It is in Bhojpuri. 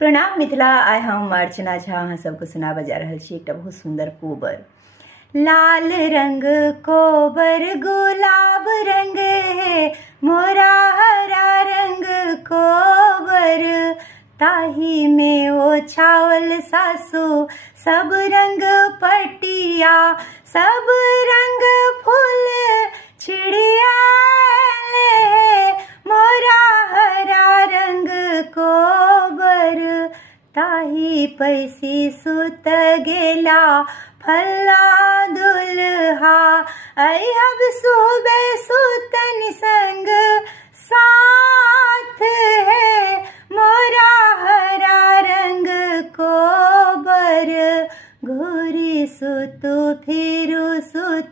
प्रणाम मिथिला। आइ हम अर्चना झा अहाँ सबके सुना बजा रहल छी एकटा बहुत सुंदर कोबर। लाल रंग कोबर गुलाब रंग है मोरा, हरा रंग कोबर ताही में ओछावल सासु, सब रंग पटिया सब रंग फूल चिड़िया मोरा, हरा रंग कोबर ताही पैसी सुत गेला फल्ला दुल्हा। अब सुबह सुतन संग साथ है मोरा, हरा रंग कोबर घूरी सुतु फिरू सुत